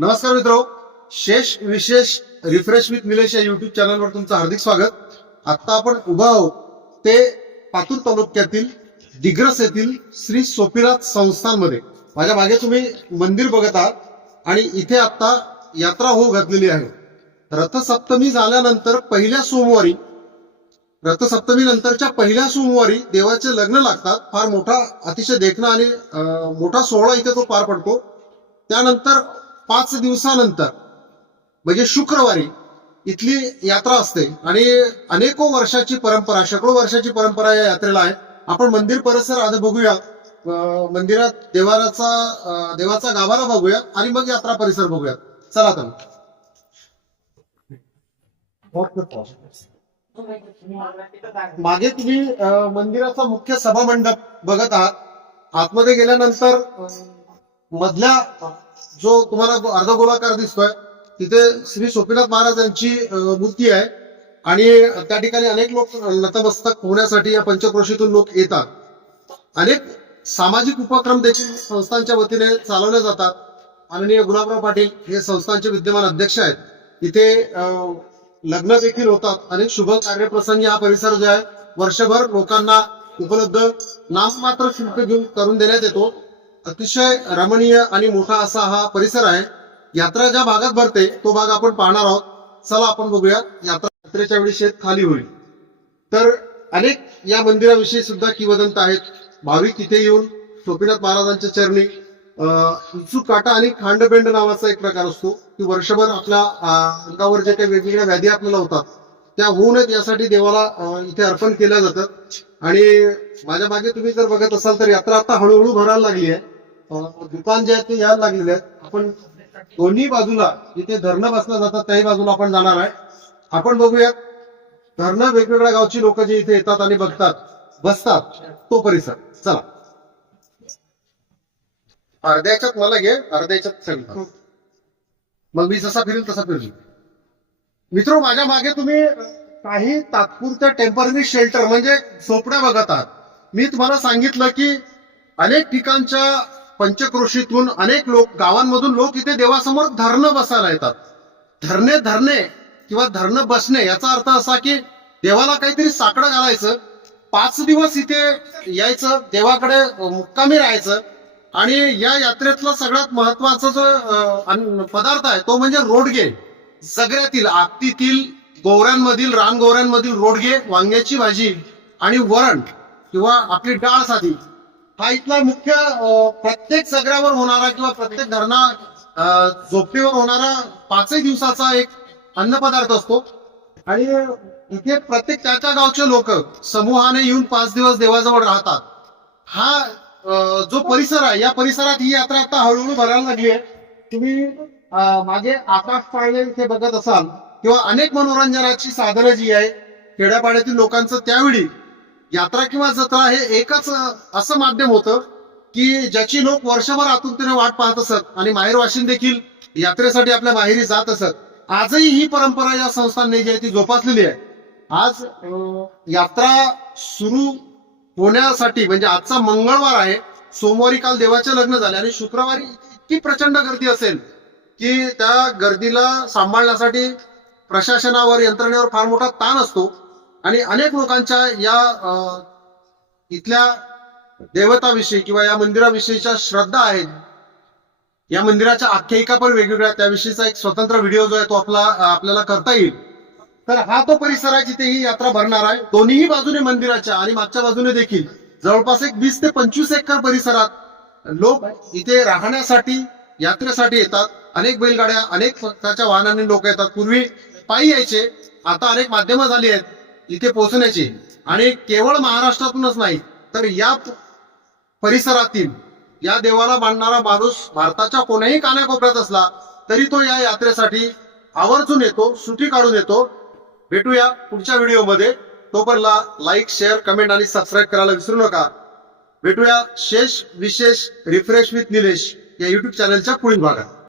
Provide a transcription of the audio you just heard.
नमस्कार मित्र शेष विशेष रिफ्रेश विथ निलेश या युट्यूब चॅनलवर तुमचं हार्दिक स्वागत. आता आपण उभा आहोत ते पातूर तालुक्यातील दिग्रस येथील श्री सोपीनाथ संस्थानमध्ये. माझ्या मागे तुम्ही मंदिर बघत आहात आणि इथे आता यात्रा होऊ घातलेली आहे. रथसप्तमी झाल्यानंतर पहिल्या सोमवारी रथसप्तमी नंतरच्या पहिल्या सोमवारी देवाचे लग्न लागतात. फार मोठा अतिशय देखणा आणि मोठा सोहळा इथे तो पार पडतो. त्यानंतर पाच दिवसानंतर म्हणजे शुक्रवारी इथली यात्रा असते. आणि अनेको वर्षाची परंपरा शेकडो वर्षाची परंपरा या यात्रेला आहे. आपण मंदिर परिसर आधी बघूया. मंदिरात देवाराचा देवाचा गाभारा बघूया आणि मग यात्रा परिसर बघूया. चला तर. मागे तुम्ही मंदिराचा मुख्य सभा मंडप बघत आहात. आतमध्ये गेल्यानंतर मधल्या जो तुम्हाला गो- अर्धगोलाकार दिसतोय तिथे श्री सोपीनाथ महाराज यांची मूर्ती आहे. आणि त्या ठिकाणी अनेक लोक नतमस्तक होण्यासाठी या पंचक्रोशीतून लोक येतात. अनेक सामाजिक उपक्रम देखील संस्थांच्या वतीने चालवले जातात. माननीय गुलाबराव पाटील हे संस्थांचे विद्यमान अध्यक्ष आहेत. इथे अं, लग्न देखील होतात. अनेक शुभ कार्यप्रसंगी हा परिसर जो आहे वर्षभर लोकांना उपलब्ध नाममात्र शुल्क घेऊन करून देण्यात येतो. अतिशय रमणीय आणि मोठा असा हा परिसर आहे. यात्रा ज्या भागात भरते तो भाग आपण पाहणार आहोत. चला आपण बघूया यात्रा यात्रेच्या वेळी शेत खाली होईल. तर अनेक या मंदिराविषयी सुद्धा किवदंत आहेत. भाविक तिथे येऊन सोपीनाथ महाराजांच्या चरणी काटा आणि खांडबेंड नावाचा एक प्रकार असतो. की वर्षभर आपल्या अंगावर जे काही वेगवेगळ्या व्याधी आपल्याला होतात त्या होऊ नयेत यासाठी देवाला इथे अर्पण केलं जातं. आणि माझ्या मागे तुम्ही जर बघत असाल तर यात्रा आता हळूहळू भरायला लागली आहे. दुकान जे आहेत ते यायला लागलेले आहेत. आपण दोन्ही बाजूला जिथे धरणं बसल्या जातात त्याही बाजूला आपण जाणार आहे. आपण बघूया धरणं वेगवेगळ्या गावची लोक जे इथे येतात आणि बघतात बसतात तो परिसर. चला. अर्ध्याच्यात मला घे अर्ध्याच्यात सांग मग मी जसा फिरेल तसा फिरेल. मित्र माझ्या मागे तुम्ही काही तात्पुरत्या टेंपररी शेल्टर म्हणजे झोपड्या बघत आहात. मी तुम्हाला सांगितलं की अनेक ठिकाणच्या पंचक्रोशीतून अनेक लोक गावांमधून लोक इथे देवासमोर धरणं बसायला येतात. धरणे धरणे किंवा धरणं बसणे याचा अर्थ असा की देवाला काहीतरी साकडं घालायचं पाच दिवस इथे यायचं देवाकडे मुक्कामी राहायचं आणि या यात्रेतला सगळ्यात महत्त्वाचा जो पदार्थ आहे तो म्हणजे रोडगे. सगळ्यातील आत्तीतील गोवऱ्यांमधील रानगोवऱ्यांमधील रोडगे वांग्याची भाजी आणि वरण किंवा आपली डाळ साधी. हा इथला मुख्य प्रत्येक सगळ्यावर होणारा किंवा प्रत्येक धरणा झोपडीवर होणारा पाचही दिवसाचा एक अन्नपदार्थ असतो. आणि इथे प्रत्येक त्याच्या गावचे लोक समूहाने येऊन पाच दिवस देवाजवळ राहतात. हा जो परिसर आहे या परिसरात ही यात्रा आता हळूहळू भरायला लागली आहे. तुम्ही मागे आकाश पाळणे इथे बघत असाल किंवा अनेक मनोरंजनाची साधनं जी आहे खेड्यापाड्यातील लोकांचं त्यावेळी यात्रा किंवा जत्रा हे एकच असं माध्यम होतं की ज्याची लोक वर्षभर आतुरतेने वाट पाहत असत आणि माहेर वाशिन देखील यात्रेसाठी आपल्या माहेरी जात असत. आजही ही परंपरा या संस्थांनी जी आहे ती जोपासलेली आहे. आज यात्रा सुरू होण्यासाठी म्हणजे आजचा मंगळवार आहे सोमवारी काल देवाचे लग्न झाले आणि शुक्रवारी इतकी प्रचंड गर्दी असेल की त्या गर्दीला सांभाळण्यासाठी प्रशासनावर यंत्रणेवर फार मोठा ताण असतो. आणि अनेक लोकांच्या या अं, इथल्या देवताविषयी किंवा या मंदिराविषयीच्या श्रद्धा आहेत. या मंदिराच्या आख्यायिका पण वेगवेगळ्या त्याविषयीचा एक स्वतंत्र व्हिडिओ जो आहे तो आपला आपल्याला करता येईल. तर हा तो परिसर आहे जिथे ही यात्रा भरणार आहे. दोन्ही बाजूने मंदिराच्या आणि मागच्या बाजूने देखील. जवळपास एक वीस ते पंचवीस एकर परिसरात लोक इथे राहण्यासाठी यात्रेसाठी येतात. अनेक बैलगाड्या अनेक प्रकारच्या वाहनांनी लोक येतात. पूर्वी पायी यायचे आता अनेक माध्यमं झाली आहेत इथे पोहोचण्याची. आणि केवळ महाराष्ट्रातूनच नाही तर या परिसरातील या देवाला मानणारा माणूस भारताच्या कोणाही कानाकोपऱ्यात असला तरी तो या यात्रेसाठी आवर्जून येतो सुटी काढून येतो. भेटूया पुढच्या व्हिडिओमध्ये. तोपर्यंत लाईक शेअर कमेंट आणि सबस्क्राईब करायला विसरू नका. भेटूया शेष विशेष रिफ्रेश विथ निलेश या युट्यूब चॅनलच्या पुढील भागात.